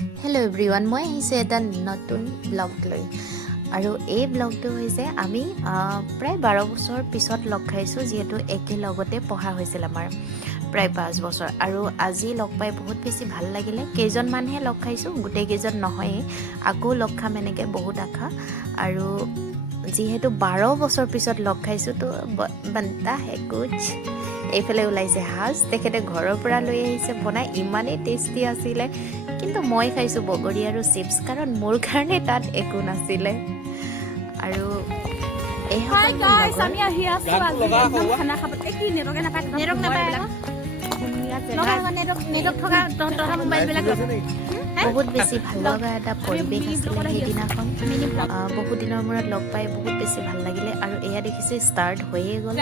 Hello' everyone, মই আহিছোঁ এটা নতুন ব্লগ লৈ। আৰু এই ব্লগটো হৈছে আমি প্ৰায় 12 বছৰ পিছত লগ খাইছোঁ, যিহেতু একেলগতে পঢ়া হৈছিল আমাৰ প্ৰায় 5 বছৰ। আৰু আজি লগ পাই বহুত বেছি ভাল লাগিলে। কেইজনমানহে লগ খাইছোঁ, গোটেইকেইজন নহয়েই, আকৌ লগ খাম এনেকৈ বহুত আশা। আৰু যিহেতু 12 বছৰ পিছত লগ খাইছোঁ তো বনতা হে কুছ। এইফালে ওলাইছে সাজ, তেখেতে ঘৰৰ পৰা লৈ আহিছে বনাই, ইমানেই টেষ্টি আছিলে। কিন্তু মই খাইছোঁ বগৰী আৰু চিপছ, কাৰণ মোৰ কাৰণে তাত একো নাছিলে। আৰু এই বহুত বেছি ভাল লগা এটা পৰিৱেশ আছিলে সেইদিনাখন। বহুত দিনৰ মূৰত লগ পাই বহুত বেছি ভাল লাগিলে। আৰু এয়া দেখিছোঁ ষ্টাৰ্ট হৈয়ে গ'ল।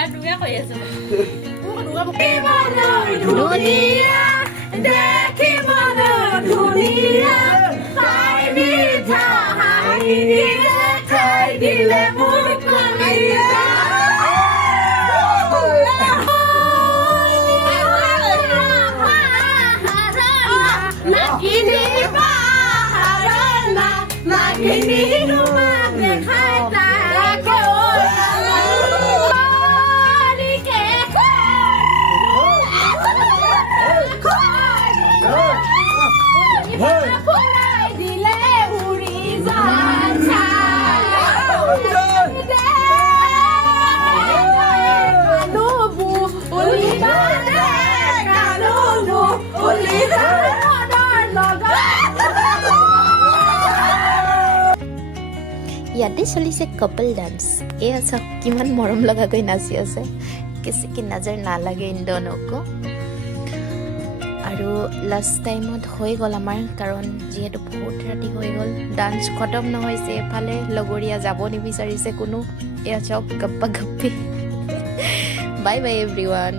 ইয়াতে চলিছে কপল ডান্স। এয়া চাওক কিমান মৰম লগাকৈ নাচি আছে, কিছি কি নজৰ নালাগে ইন দোনোকো। আৰু লাষ্ট টাইমত হৈ গ'ল আমাৰ, কাৰণ যিহেতু বহুত ৰাতি হৈ গ'ল, ডান্স খতম নহৈছে। এফালে লগৰীয়া যাব নিবিচাৰিছে কোনো। এয়া চাওক গপ্পা গপ্পি। Bye bye everyone.